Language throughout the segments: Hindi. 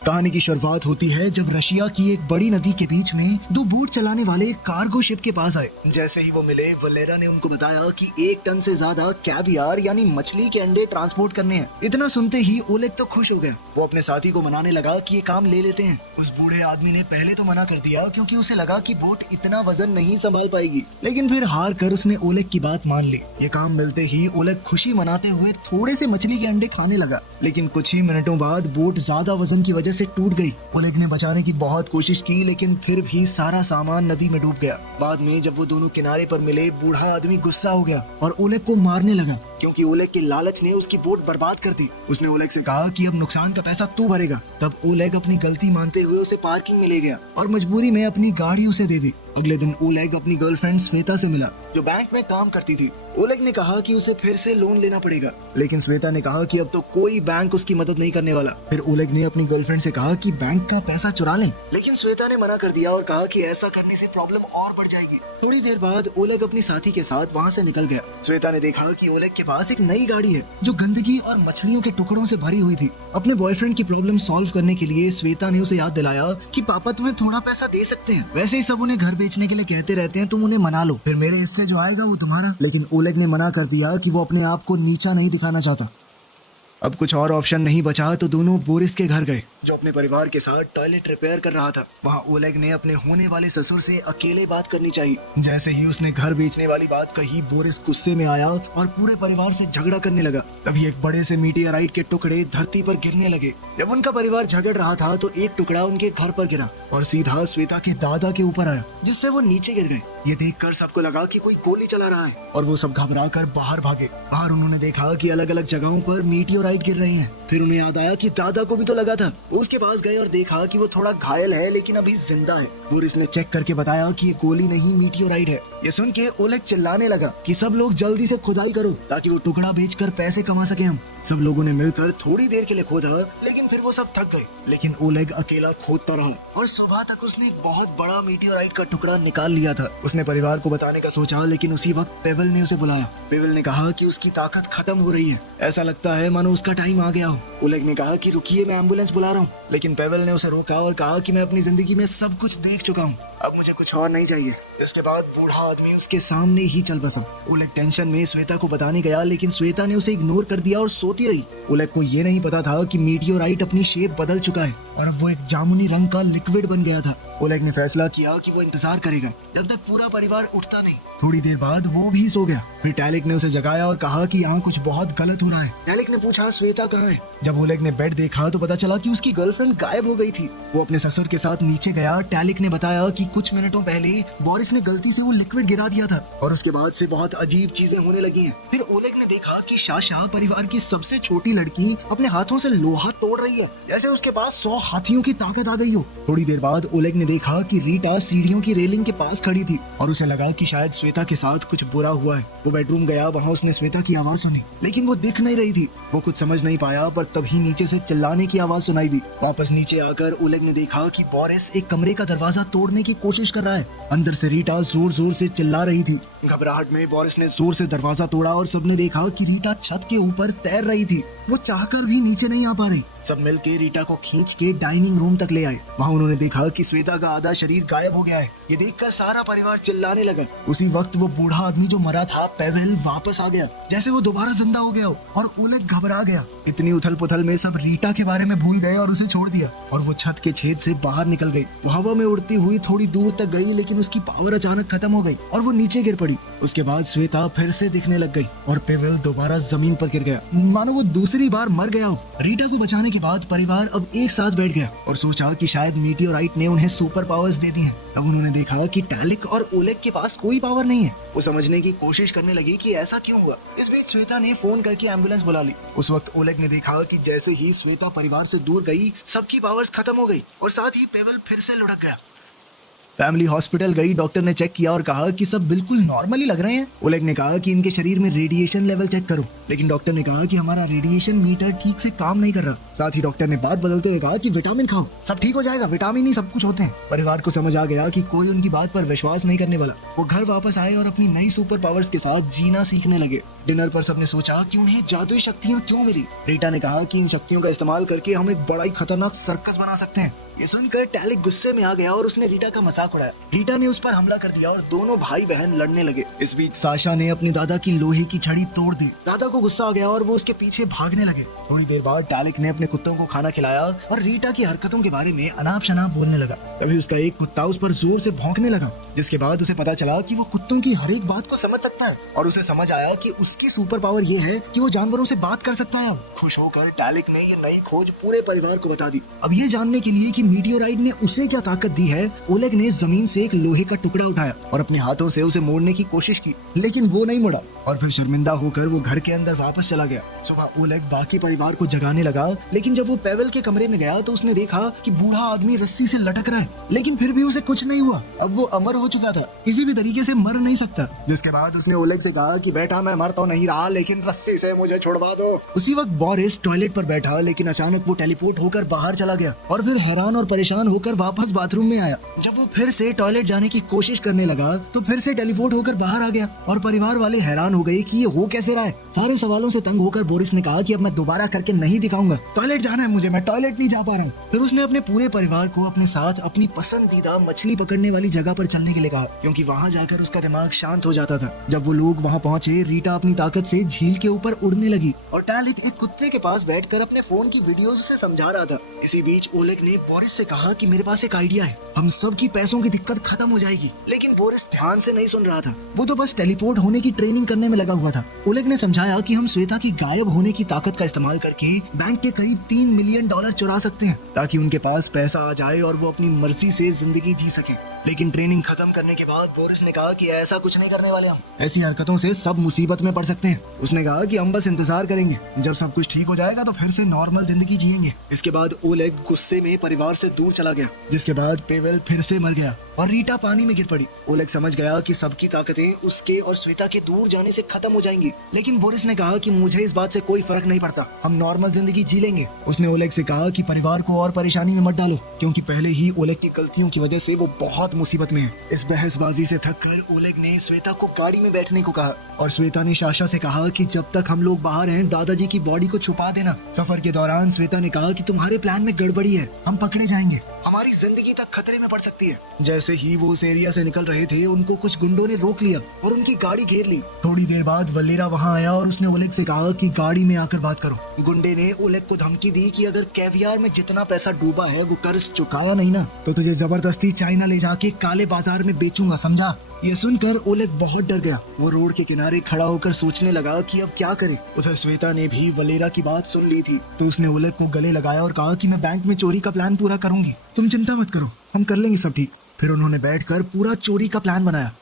कहानी की शुरुआत होती है जब रशिया की एक बड़ी नदी के बीच में दो बोट चलाने वाले कार्गो शिप के पास आए। जैसे ही वो मिले, वलेरा ने उनको बताया कि 1 टन से ज्यादा कैवियार यानी मछली के अंडे ट्रांसपोर्ट करने हैं। इतना सुनते ही ओलेग तो खुश हो गया। वो अपने साथी को मनाने लगा कि ये काम ले लेते हैं। उस बूढ़े आदमी ने पहले तो मना कर दिया क्योंकि उसे लगा कि बोट इतना वजन नहीं संभाल पाएगी, लेकिन फिर हार कर उसने ओलेग की बात मान ली। ये काम मिलते ही ओलेग खुशी मनाते हुए थोड़े से मछली के अंडे खाने लगा, लेकिन कुछ ही मिनटों बाद बोट ज्यादा वजन की वजह से टूट गई। ओलेग ने बचाने की बहुत कोशिश की, लेकिन फिर भी सारा सामान नदी में डूब गया। बाद में जब वो दोनों किनारे पर मिले, बूढ़ा आदमी गुस्सा हो गया और ओलेग को मारने लगा क्योंकि ओलेग के लालच ने उसकी बोट बर्बाद कर दी। उसने ओलेग से कहा कि अब नुकसान का पैसा तू भरेगा। तब ओलेग अपनी गलती मानते हुए उसे पार्किंग में ले गया और मजबूरी में अपनी गाड़ी उसे दे दी। अगले दिन ओलेग अपनी गर्लफ्रेंड श्वेता से मिला जो बैंक में काम करती थी। ओलेग ने कहा कि उसे फिर से लोन लेना पड़ेगा, लेकिन श्वेता ने कहा कि अब तो कोई बैंक उसकी मदद नहीं करने वाला। फिर ओलेग ने अपनी गर्लफ्रेंड से कहा कि बैंक का पैसा चुरा लें, लेकिन श्वेता ने मना कर दिया और कहा कि ऐसा करने से प्रॉब्लम और बढ़ जाएगी। थोड़ी देर बाद ओलेग अपनी साथी के साथ वहाँ से निकल गया। श्वेता ने देखा कि ओलेग के पास एक नई गाड़ी है जो गंदगी और मछलियों के टुकड़ों से भरी हुई थी। अपने बॉयफ्रेंड की प्रॉब्लम सॉल्व करने के लिए श्वेता ने उसे याद दिलाया कि पापा तुम्हें थोड़ा पैसा दे सकते हैं, वैसे ही सब उन्हें घर बेचने के लिए कहते रहते हैं, तुम उन्हें मना लो, फिर मेरे हिस्से जो आएगा वो तुम्हारा। लेकिन ओलेग ने मना कर दिया कि वो अपने आप को नीचा नहीं दिखाना चाहता। अब कुछ और ऑप्शन नहीं बचा तो दोनों बोरिस के घर गए जो अपने परिवार के साथ टॉयलेट रिपेयर कर रहा था। वहाँ ओलेग ने अपने होने वाले ससुर से अकेले बात करनी चाहिए। जैसे ही उसने घर बेचने वाली बात कही, बोरिस गुस्से में आया और पूरे परिवार से झगड़ा करने लगा। तभी एक बड़े से मीटियोराइट के टुकड़े धरती पर गिरने लगे। जब उनका परिवार झगड़ रहा था तो एक टुकड़ा उनके घर पर गिरा और सीधा श्वेता के दादा के ऊपर आया, जिससे वो नीचे गिर गए। ये देखकर सबको लगा कि कोई गोली चला रहा है और वो सब घबरा कर बाहर भागे। बाहर उन्होंने देखा कि अलग अलग जगहों पर मीटियोराइट गिर रहे हैं। फिर उन्हें याद आया कि दादा को भी तो लगा था। वो उसके पास गए और देखा कि वो थोड़ा घायल है लेकिन अभी जिंदा है। बोरिस ने चेक करके बताया कि ये गोली नहीं, मीटियोराइट है। ये सुन के ओलेग चिल्लाने लगा कि सब लोग जल्दी से खुदाई करो ताकि वो टुकड़ा बेचकर पैसे कमा सके हम। सब लोगों ने मिलकर थोड़ी देर के लिए खोदा, लेकिन फिर वो सब थक गए। लेकिन ओलेग अकेला खोदता रहा और सुबह तक उसने एक बहुत बड़ा मीटियोराइट का टुकड़ा निकाल लिया था। उसने परिवार को बताने का सोचा, लेकिन उसी वक्त पेवेल ने उसे बुलाया। पेवेल ने कहा कि उसकी ताकत खत्म हो रही है, ऐसा लगता है मानो उसका टाइम आ गया हो। ओलेग ने कहा कि रुकिए, मैं एम्बुलेंस बुला रहा हूँ, लेकिन पेवेल ने उसे रोका और कहा कि मैं अपनी जिंदगी में सब कुछ देख चुका हूँ, अब मुझे कुछ और नहीं चाहिए। इसके बाद बूढ़ा आदमी उसके सामने ही चल बसा। ओलेग टेंशन में श्वेता को बताने गया, लेकिन श्वेता ने उसे इग्नोर कर दिया और सोती रही। ओलेग को ये नहीं पता था कि मीटियोराइट अपनी शेप बदल चुका है और अब वो एक जामुनी रंग का लिक्विड बन गया था। ओलेग ने फैसला किया कि वो इंतजार करेगा जब तक पूरा परिवार उठता नहीं। थोड़ी देर बाद वो भी सो गया। फिर टैलिक ने उसे जगाया और कहा कि यहाँ कुछ बहुत गलत हो रहा है। टैलिक ने पूछा श्वेता कहाँ है। जब ओलेग ने बेड देखा तो पता चला कि उसकी गर्लफ्रेंड गायब हो गई थी। वो अपने ससुर के साथ नीचे गया। टैलिक ने बताया कि कुछ मिनटों पहले बोरिस ने गलती से वो लिक्विड गिरा दिया था और उसके बाद से बहुत अजीब चीजें होने लगी हैं। फिर ओलेग ने देखा कि शाशा, परिवार की सबसे छोटी लड़की, अपने हाथों से लोहा तोड़ रही है, जैसे उसके पास 100 हाथियों की ताकत आ गई हो। थोड़ी देर बाद ओलेग ने देखा कि रीटा सीढ़ियों की रेलिंग के पास खड़ी थी और उसे लगा कि शायद श्वेता के साथ कुछ बुरा हुआ है। वो बेडरूम गया, वहाँ उसने श्वेता की आवाज सुनी, लेकिन वो दिख नहीं रही थी। वो कुछ समझ नहीं पाया, पर तभी नीचे से चिल्लाने की आवाज सुनाई दी। वापस नीचे आकर ओलेग ने देखा कि बोरिस एक कमरे का दरवाजा तोड़ने की कोशिश कर रहा है। अंदर से रीटा जोर जोर से चिल्ला रही थी। घबराहट में बोरिस ने जोर से दरवाजा तोड़ा और सबने देखा कि रीटा छत के ऊपर तैर रही थी। वो चाहकर भी नीचे नहीं आ पा रही। सब मिलके रीटा को खींच के डाइनिंग रूम तक ले आए। वहाँ उन्होंने देखा कि श्वेता का आधा शरीर गायब हो गया है। ये देखकर सारा परिवार चिल्लाने लगा। उसी वक्त वो बूढ़ा आदमी जो मरा था, पेवेल, वापस आ गया, जैसे वो दोबारा जिंदा हो गया हो। और ओलेग घबरा गया। इतनी उथल पुथल में सब रीटा के बारे में भूल गए और उसे छोड़ दिया और वो छत के छेद से बाहर निकल गई। वो हवा में उड़ती हुई थोड़ी दूर तक गई, लेकिन उसकी पावर अचानक खत्म हो गई और वो नीचे गिर पड़ी। उसके बाद श्वेता फिर से दिखने लग गई और पेवेल दोबारा जमीन पर गिर गया, मानो वो दूसरी बार मर गया हो। रीटा को बचाने के बाद परिवार अब एक साथ बैठ गया और सोचा कि शायद मीटियोराइट ने उन्हें सुपर पावर्स दे दी हैं। तब उन्होंने देखा कि टैलिक और ओलेग के पास कोई पावर नहीं है। वो समझने की कोशिश करने लगी कि ऐसा क्यों हुआ। इस बीच श्वेता ने फोन करके एम्बुलेंस बुला ली। उस वक्त ओलेग ने देखा कि जैसे ही श्वेता परिवार से दूर गई, सबकी पावर्स खत्म हो गई और साथ ही पेवेल फिर से लुढ़क गया। फैमिली हॉस्पिटल गई। डॉक्टर ने चेक किया और कहा कि सब बिल्कुल नॉर्मली लग रहे हैं। ओलेग ने कहा कि इनके शरीर में रेडिएशन लेवल चेक करो, लेकिन डॉक्टर ने कहा कि हमारा रेडिएशन मीटर ठीक से काम नहीं कर रहा। साथ ही डॉक्टर ने बात बदलते हुए कहा कि विटामिन खाओ, सब ठीक हो जाएगा, विटामिन ही सब कुछ होते हैं। परिवार को समझ आ गया कि कोई उनकी बात पर विश्वास नहीं करने वाला। वो घर वापस आए और अपनी नई सुपर पावर्स के साथ जीना सीखने लगे। डिनर पर सबने सोचा कि उन्हें जादुई शक्तियाँ क्यों मिली। रीटा ने कहा कि इन शक्तियों का इस्तेमाल करके हम एक बड़ा ही खतरनाक सर्कस बना सकते हैं। ये सुनकर टैलिक गुस्से में आ गया और उसने रीटा का मजाक उड़ाया। रीटा ने उस पर हमला कर दिया और दोनों भाई बहन लड़ने लगे। इस बीच साशा ने अपनी दादा की लोहे की छड़ी तोड़ दी। दादा को गुस्सा आ गया और वो उसके पीछे भागने लगे। थोड़ी देर बाद टैलिक ने अपने कुत्तों को खाना खिलाया और रीटा की हरकतों के बारे में अनाप शनाप बोलने लगा। तभी उसका एक कुत्ता उस पर जोर से भौंकने लगा, जिसके बाद उसे पता चला कि वो कुत्तों की हर एक बात को समझ सकता है और उसे समझ आया कि उसकी सुपर पावर ये है कि वो जानवरों से बात कर सकता है। अब खुश होकर टैलिक ने ये नई खोज पूरे परिवार को बता दी। अब ये जानने के लिए कि मीटियोराइट ने उसे क्या ताकत दी है, ओलेग ने जमीन से एक लोहे का टुकड़ा उठाया और अपने हाथों से उसे मोड़ने की कोशिश की, लेकिन वो नहीं मुड़ा और फिर शर्मिंदा होकर वो घर के अंदर वापस चला गया। सुबह ओलेग बाकी परिवार को जगाने लगा, लेकिन जब वो पेवेल के कमरे में गया तो उसने देखा कि बूढ़ा आदमी रस्सी से लटक रहा है, लेकिन फिर भी उसे कुछ नहीं हुआ। अब वो अमर हो चुका था, किसी भी तरीके से मर नहीं सकता। जिसके बाद उसने ओलेग से कहा कि बेटा मैं मर तो नहीं रहा, लेकिन रस्सी से मुझे छुड़वा दो। उसी वक्त बोरिस टॉयलेट पर बैठा, लेकिन अचानक वो टेलीपोर्ट होकर बाहर चला गया और फिर हैरान और परेशान होकर वापस बाथरूम में आया। जब वो फिर से टॉयलेट जाने की कोशिश करने लगा तो फिर से टेलीपोर्ट होकर बाहर आ गया और परिवार वाले हैरान हो गए कि ये हो कैसे रहा है। सारे सवालों से तंग होकर बोरिस ने कहा कि अब मैं दोबारा करके नहीं दिखाऊंगा, टॉयलेट जाना है मुझे, मैं टॉयलेट नहीं जा पा रहा हूँ। फिर उसने अपने पूरे परिवार को अपने साथ अपनी पसंदीदा मछली पकड़ने वाली जगह पर चलने के लिए कहा, क्योंकि वहाँ जाकर उसका दिमाग शांत हो जाता था। जब वो लोग वहाँ पहुँचे, रीटा अपनी ताकत से झील के ऊपर उड़ने लगी और टैलिक एक कुत्ते के पास बैठकर अपने फोन की वीडियोस से समझा रहा था। इसी बीच ओलेग ने बोरिस से कहा कि मेरे पास एक आइडिया है, हम सब की पैसों की दिक्कत खत्म हो जाएगी। लेकिन बोरिस ध्यान से नहीं सुन रहा था, वो तो बस टेलीपोर्ट होने की ट्रेनिंग करने में लगा हुआ था। ओलेग ने समझाया कि हम श्वेता की गायब होने की ताकत का इस्तेमाल करके बैंक के करीब $3 मिलियन चुरा सकते हैं, ताकि उनके पास पैसा आ जाए और वो अपनी मर्जी से जिंदगी जी सके। लेकिन ट्रेनिंग खत्म करने के बाद बोरिस ने कहा कि ऐसा कुछ नहीं करने वाले हम, ऐसी हरकतों से सब मुसीबत में पड़ सकते हैं। उसने कहा कि हम बस इंतजार करेंगे, जब सब कुछ ठीक हो जाएगा तो फिर से नॉर्मल जिंदगी जिएंगे। इसके बाद ओलेग गुस्से में परिवार से दूर चला गया, जिसके बाद पेवेल फिर से मर गया और रीटा पानी में गिर पड़ी। ओलेग समझ गया कि सबकी ताकतें उसके और श्वेता के दूर जाने से खत्म हो जाएंगी, लेकिन बोरिस ने कहा कि मुझे इस बात से कोई फर्क नहीं पड़ता, हम नॉर्मल जिंदगी जी लेंगे। उसने ओलेग से कहा कि परिवार को और परेशानी में मत डालो, क्योंकि पहले ही ओलेग की गलतियों की वजह से वो बहुत मुसीबत में है। इस बहसबाजी से थककर ओलेग ने श्वेता को गाड़ी में बैठने को कहा और श्वेता ने साशा से कहा कि जब तक हम लोग बाहर हैं दादाजी की बॉडी को छुपा देना। सफर के दौरान श्वेता ने कहा कि तुम्हारे प्लान में गड़बड़ी है, हम पकड़े जाएंगे, हमारी जिंदगी तक खतरे में पड़ सकती है। जैसे ही वो उस एरिया से निकल रहे थे, उनको कुछ गुंडों ने रोक लिया और उनकी गाड़ी घेर ली। थोड़ी देर बाद वलेरा वहाँ आया और उसने ओलेग से कहा कि गाड़ी में आकर बात करो। गुंडे ने ओलेग को धमकी दी कि अगर कैवियार में जितना पैसा डूबा है वो कर्ज चुकाया नहीं ना, तो तुझे जबरदस्ती चाइना ले जाके काले बाजार में बेचूंगा, समझा। ये सुनकर ओलेग बहुत डर गया। वो रोड के किनारे खड़ा होकर सोचने लगा कि अब क्या करे। उधर श्वेता ने भी वलेरा की बात सुन ली थी, तो उसने ओलेग को गले लगाया और कहा कि मैं बैंक में चोरी का प्लान पूरा करूंगी, तुम चिंता मत करो, हम कर लेंगे सब ठीक। फिर उन्होंने बैठकर पूरा चोरी का प्लान बनाया।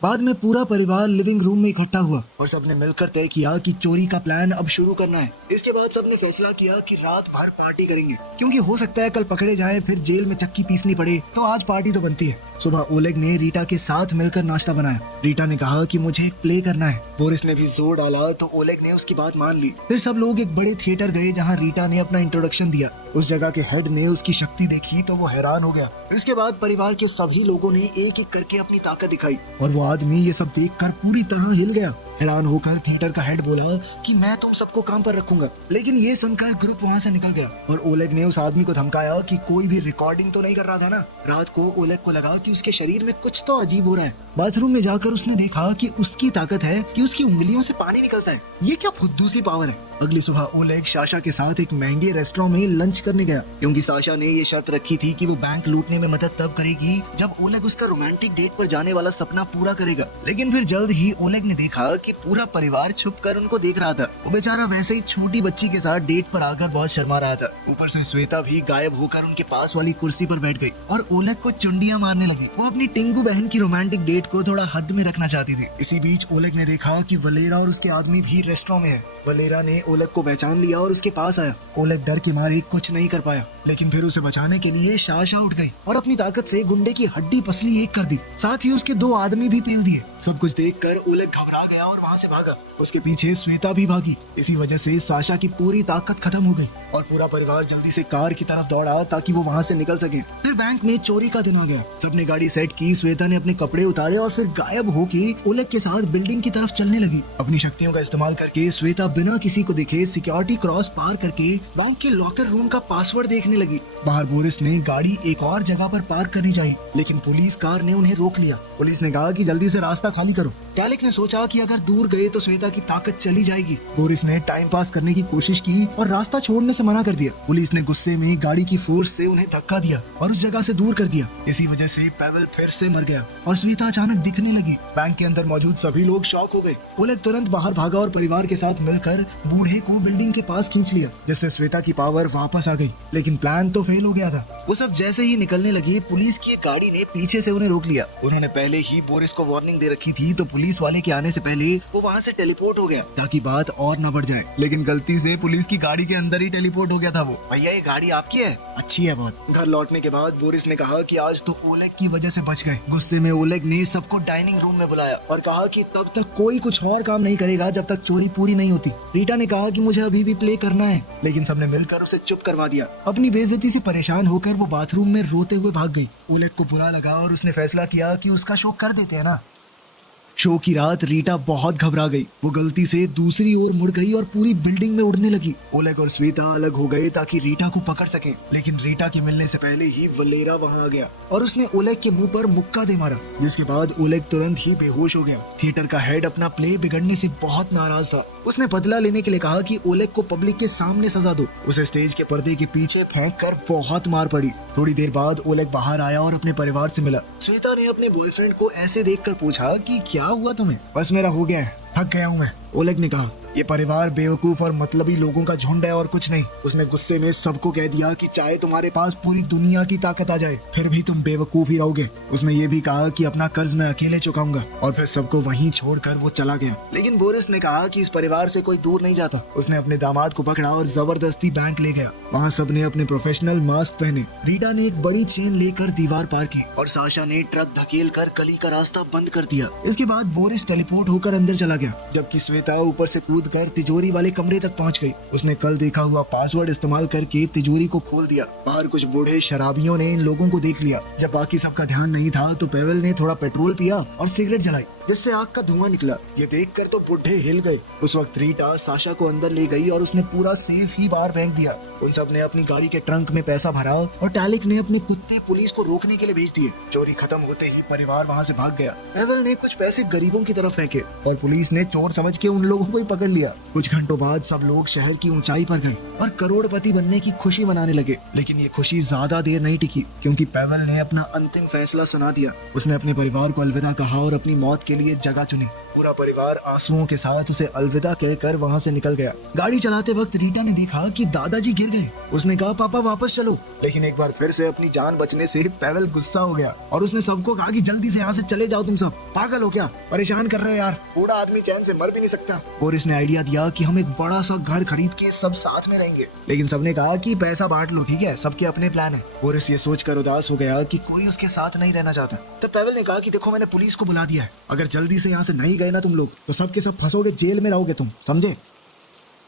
बाद में पूरा परिवार लिविंग रूम में इकट्ठा हुआ और सबने मिलकर तय किया कि चोरी का प्लान अब शुरू करना है। इसके बाद सबने फैसला किया कि रात भर पार्टी करेंगे, क्योंकि हो सकता है कल पकड़े जाएं, फिर जेल में चक्की पीसनी पड़े, तो आज पार्टी तो बनती है। सुबह ओलेग ने रीटा के साथ मिलकर नाश्ता बनाया। रीटा ने कहा कि मुझे एक प्ले करना है। बोरिस ने भी जोर डाला तो ओलेग ने उसकी बात मान ली। फिर सब लोग एक बड़े थिएटर गए जहाँ रीटा ने अपना इंट्रोडक्शन दिया। उस जगह के हेड ने उसकी शक्ति देखी तो वो हैरान हो गया। इसके बाद परिवार के सभी लोगों ने एक एक करके अपनी ताकत दिखाई और वो आदमी ये सब देखकर पूरी तरह हिल गया। हैरान होकर थिएटर का हेड बोला कि मैं तुम सबको काम पर रखूंगा, लेकिन ये सुनकर ग्रुप वहाँ से निकल गया और ओलेग ने उस आदमी को धमकाया कि कोई भी रिकॉर्डिंग तो नहीं कर रहा था ना। रात को ओलेग को लगा कि उसके शरीर में कुछ तो अजीब हो रहा है। बाथरूम में जाकर उसने देखा कि उसकी ताकत है कि उसकी उंगलियों से पानी निकलता है। ये क्या फुद्दू सी पावर है। अगली सुबह ओलेग साशा के साथ एक महंगे रेस्टोरेंट में लंच करने गया, क्योंकि साशा ने ये शर्त रखी थी कि वो बैंक लूटने में मदद तब करेगी जब ओलेग उसका रोमांटिक डेट पर जाने वाला सपना पूरा करेगा। लेकिन फिर जल्द ही ओलेग ने देखा कि पूरा परिवार छुपकर उनको देख रहा था। वो बेचारा वैसे ही छोटी बच्ची के साथ डेट पर आकर बहुत शर्मा रहा था। ऊपर से श्वेता भी गायब होकर उनके पास वाली कुर्सी पर बैठ गई और ओलेग को चुंडियां मारने लगी। वो अपनी टिंगू बहन की रोमांटिक डेट को थोड़ा हद में रखना चाहती थी। इसी बीच ओलेग ने देखा कि वलेरा और उसके आदमी भी रेस्टोरेंट में है। वलेरा ने ओलेग को पहचान लिया और उसके पास आया। ओलेग डर के मारे कुछ नहीं कर पाया, लेकिन फिर उसे बचाने के लिए साशा उठ गई और अपनी ताकत से गुंडे की हड्डी पसली एक कर दी। साथ ही उसके 2 आदमी भी पील दिए। सब कुछ देखकर ओलेग घबरा गया और वहाँ से से भागा। उसके पीछे श्वेता भी भागी। इसी वजह से साशा की पूरी ताकत खत्म हो गई और पूरा परिवार जल्दी से कार की तरफ दौड़ा ताकि वो वहाँ से निकल सके। फिर बैंक में चोरी का दिन आ गया। सबने गाड़ी सेट की, श्वेता ने अपने कपड़े उतारे और फिर गायब होके ओलेग के साथ बिल्डिंग की तरफ चलने लगी। अपनी शक्तियों का इस्तेमाल करके श्वेता बिना किसी को दिखे सिक्योरिटी क्रॉस पार करके बैंक के लॉकर रूम का पासवर्ड देखने लगी। बाहर बोरिस ने गाड़ी एक और जगह पर पार्क करनी चाहिए, लेकिन पुलिस कार ने उन्हें रोक लिया। पुलिस ने कहा कि जल्दी से रास्ता खाली करो। टैलिक ने सोचा कि अगर दूर गए तो श्वेता की ताकत चली जाएगी। बोरिस ने टाइम पास करने की कोशिश की और रास्ता छोड़ने से मना कर दिया। पुलिस ने गुस्से में गाड़ी की फोर्स से उन्हें धक्का दिया और उस जगह से दूर कर दिया। इसी वजह से पेवल फिर से मर गया और श्वेता अचानक दिखने लगी। बैंक के अंदर मौजूद सभी लोग शॉक हो गए। ओलेग तुरंत बाहर भागा और परिवार के साथ मिलकर बूढ़े को बिल्डिंग के पास खींच लिया, जिससे श्वेता की पावर वापस आ गई। लेकिन प्लान तो फेल हो गया था। वो सब जैसे ही निकलने लगी, पुलिस की एक गाड़ी ने पीछे से उन्हें रोक लिया। उन्होंने पहले ही बोरिस को वार्निंग दे रखी थी, तो पुलिस वाले के आने से पहले वो वहाँ से टेलीपोर्ट हो गया ताकि बात और न बढ़ जाए। लेकिन गलती से पुलिस की गाड़ी के अंदर ही टेलीपोर्ट हो गया था वो। भैया ये गाड़ी आपकी है? अच्छी है बहुत। घर लौटने के बाद बोरिस ने कहा कि आज तो ओलेग की वजह से बच गए। गुस्से में ओलेग ने सबको डाइनिंग रूम में बुलाया और कहा कि तब तक कोई कुछ और काम नहीं करेगा जब तक चोरी पूरी नहीं होती। रीटा ने कहा कि मुझे अभी भी प्ले करना है, लेकिन सबने मिलकर उसे चुप करवा दिया। अपनी बेइज्जती से परेशान होकर वो बाथरूम में रोते हुए भाग गई। ओलेग को बुरा लगा और उसने फैसला किया कि उसका शो कर देते हैं ना। शो की रात रीटा बहुत घबरा गई। वो गलती से दूसरी ओर मुड़ गई और पूरी बिल्डिंग में उड़ने लगी। ओलेग और श्वेता अलग हो गए ताकि रीटा को पकड़ सके, लेकिन रीटा के मिलने से पहले ही वलेरा वहां आ गया और उसने ओलेग के मुंह पर मुक्का दे मारा, जिसके बाद ओलेग तुरंत ही बेहोश हो गया। थिएटर का हेड अपना प्ले बिगड़ने से बहुत नाराज था। उसने बदला लेने के लिए कहा कि ओलेग को पब्लिक के सामने सजा दो। उसे स्टेज के पर्दे के पीछे फेंक कर बहुत मार पड़ी। थोड़ी देर बाद ओलेग बाहर आया और अपने परिवार से मिला। श्वेता ने अपने बॉयफ्रेंड को ऐसे देखकर पूछा कि क्या हुआ तुम्हें? बस मेरा हो गया है, थक गया हूँ मैं, ओलेग ने कहा। ये परिवार बेवकूफ और मतलबी लोगों का झुंड है और कुछ नहीं। उसने गुस्से में सबको कह दिया कि चाहे तुम्हारे पास पूरी दुनिया की ताकत आ जाए, फिर भी तुम बेवकूफ ही रहोगे। उसने ये भी कहा कि अपना कर्ज मैं अकेले चुकाऊंगा और फिर सबको वहीं छोड़कर वो चला गया। लेकिन बोरिस ने कहा कि इस परिवार से कोई दूर नहीं जाता। उसने अपने दामाद को पकड़ा और जबरदस्ती बैंक ले गया। वहाँ सबने अपने प्रोफेशनल मास्क पहने। रीटा ने एक बड़ी चेन लेकर दीवार पार की और साशा ने ट्रक धकेल कर गली का रास्ता बंद कर दिया। इसके बाद बोरिस टेलीपोर्ट होकर अंदर चला गया, जबकि श्वेता ऊपर से कूद कर तिजोरी वाले कमरे तक पहुंच गई। उसने कल देखा हुआ पासवर्ड इस्तेमाल करके तिजोरी को खोल दिया। बाहर कुछ बूढ़े शराबियों ने इन लोगों को देख लिया। जब बाकी सबका ध्यान नहीं था तो पेवल ने थोड़ा पेट्रोल पिया और सिगरेट जलाई, जिससे आग का धुआं निकला। ये देखकर तो बूढ़े हिल गए। उस वक्त रीटा साशा को अंदर ले गई और उसने पूरा सेफ ही बाहर फेंक दिया। उन सब ने अपनी गाड़ी के ट्रंक में पैसा भरा और टैलिक ने अपने कुत्ते पुलिस को रोकने के लिए भेज दिए। चोरी खत्म होते ही परिवार वहाँ से भाग गया। पेवल ने कुछ पैसे गरीबों की तरफ फेंके और पुलिस ने चोर समझ के उन लोगों को ही पकड़ लिया। कुछ घंटों बाद सब लोग शहर की ऊंचाई पर गए और करोड़पति बनने की खुशी मनाने लगे। लेकिन ये खुशी ज्यादा देर नहीं टिकी, क्योंकि पेवल ने अपना अंतिम फैसला सुना दिया। उसने अपने परिवार को अलविदा कहा और अपनी मौत के लिए जगह चुनी। पूरा परिवार आंसुओं के साथ उसे अलविदा कहकर वहाँ से निकल गया। गाड़ी चलाते वक्त रीटा ने देखा कि दादाजी गिर गए। उसने कहा पापा वापस चलो, लेकिन एक बार फिर से अपनी जान बचने से पेवल गुस्सा हो गया और उसने सबको कहा कि जल्दी से यहाँ से चले जाओ, तुम सब पागल हो क्या, परेशान कर रहे हो यार, बूढ़ा आदमी चैन से मर भी नहीं सकता। बोरिस ने आइडिया दिया कि हम एक बड़ा सा घर खरीद के सब साथ में रहेंगे, लेकिन सबने कहा कि पैसा बांट लो, ठीक है, सबके अपने प्लान है। बोरिस ये सोचकर उदास हो गया कि कोई उसके साथ नहीं रहना चाहता। तब पेवल ने कहा कि देखो मैंने पुलिस को बुला दिया है, अगर जल्दी से यहाँ से नहीं गए ना तुम लोग तो सब के सब फंसोगे, जेल में रहोगे तुम, समझे?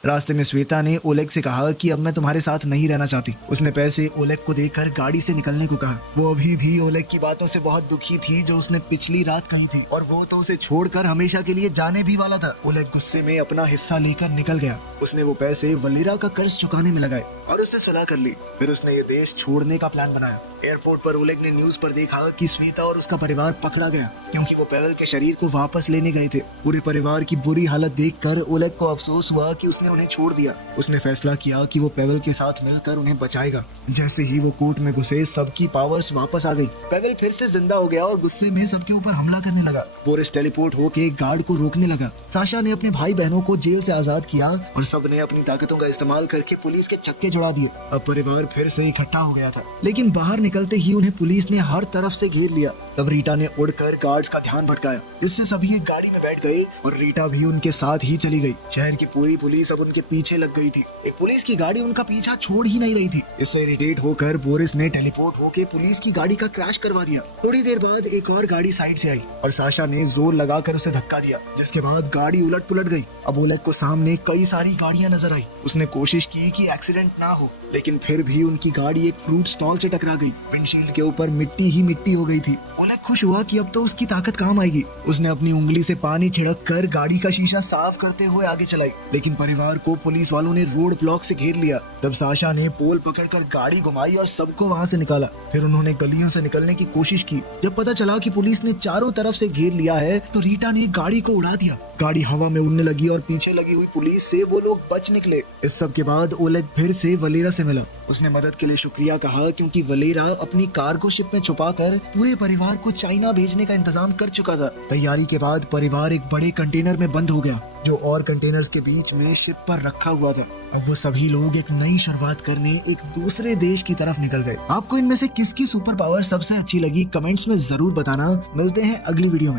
रास्ते में श्वेता ने ओलेग से कहा कि अब मैं तुम्हारे साथ नहीं रहना चाहती। उसने पैसे ओलेग को देकर गाड़ी से निकलने को कहा। वो अभी भी ओलेग की बातों से बहुत दुखी थी जो उसने पिछली रात कही थी, और वो तो उसे छोड़कर हमेशा के लिए जाने भी वाला था। ओलेग गुस्से में अपना हिस्सा लेकर निकल गया। उसने वो पैसे वलेरा का कर्ज चुकाने में लगाए और उससे सुलह कर ली। फिर उसने ये देश छोड़ने का प्लान बनाया। एयरपोर्ट पर ओलेग ने न्यूज पर देखा कि श्वेता और उसका परिवार पकड़ा गया, क्योंकि वो पेवल के शरीर को वापस लेने गए थे। पूरे परिवार की बुरी हालत देखकर ओलेग को अफसोस हुआ कि उसने उन्हें छोड़ दिया। उसने फैसला किया कि वो पेवल के साथ मिलकर उन्हें बचाएगा। जैसे ही वो कोर्ट में घुसे, सबकी पावर्स वापस आ गई। पेवल फिर से जिंदा हो गया और गुस्से में सबके ऊपर हमला करने लगा। बोरिस टेलीपोर्ट होके गार्ड को रोकने लगा। साशा ने अपने भाई बहनों को जेल से आजाद किया और सबने अपनी ताकतों का इस्तेमाल करके पुलिस के चक्के जुड़ा दिए। अब परिवार फिर से इकट्ठा हो गया था, लेकिन बाहर निकलते ही उन्हें पुलिस ने हर तरफ से घेर लिया। तब रीटा ने उड़कर गार्ड्स का ध्यान भटकाया। इससे सभी एक गाड़ी में बैठ गए और रीटा भी उनके साथ ही चली गई। शहर की पूरी पुलिस अब जब उनके पीछे लग गई थी। एक पुलिस की गाड़ी उनका पीछा छोड़ ही नहीं रही थी। इससे इरिटेट होकर बोरिस ने टेलीपोर्ट होकर पुलिस की गाड़ी का क्रैश करवा दिया। थोड़ी देर बाद एक और गाड़ी साइड से आई और साशा ने जोर लगाकर उसे धक्का दिया, जिसके बाद गाड़ी उलट पुलट गई। अब ओलेग को सामने कई सारी गाड़ियां नजर आई। उसने कोशिश की कि एक्सीडेंट ना हो, लेकिन फिर भी उनकी गाड़ी एक फ्रूट स्टॉल से टकरा गई। विंडशील्ड के ऊपर मिट्टी ही मिट्टी हो गई थी। ओलेग खुश हुआ कि अब तो उसकी ताकत काम आएगी। उसने अपनी उंगली से पानी छिड़क कर गाड़ी का शीशा साफ करते हुए आगे चलाई, लेकिन परिवार को पुलिस वालों ने रोड ब्लॉक से घेर लिया। तब साशा ने पोल पकड़कर गाड़ी घुमाई और सबको वहां से निकाला। फिर उन्होंने गलियों से निकलने की कोशिश की। जब पता चला कि पुलिस ने चारों तरफ से घेर लिया है, तो रीटा ने गाड़ी को उड़ा दिया। गाड़ी हवा में उड़ने लगी और पीछे लगी हुई पुलिस से वो लोग बच निकले। इस सब के बाद ओलेग फिर से वलेरा से मिला। उसने मदद के लिए शुक्रिया कहा, क्योंकि वलेरा अपनी कार्गो शिप में छुपाकर पूरे परिवार को चाइना भेजने का इंतजाम कर चुका था। तैयारी के बाद परिवार एक बड़े कंटेनर में बंद हो गया, जो और कंटेनर्स के बीच में शिप पर रखा हुआ था। अब वो सभी लोग एक नई शुरुआत करने एक दूसरे देश की तरफ निकल गए। आपको इनमें से किसकी सुपर पावर सबसे अच्छी लगी, कमेंट्स में जरूर बताना। मिलते हैं अगली वीडियो में।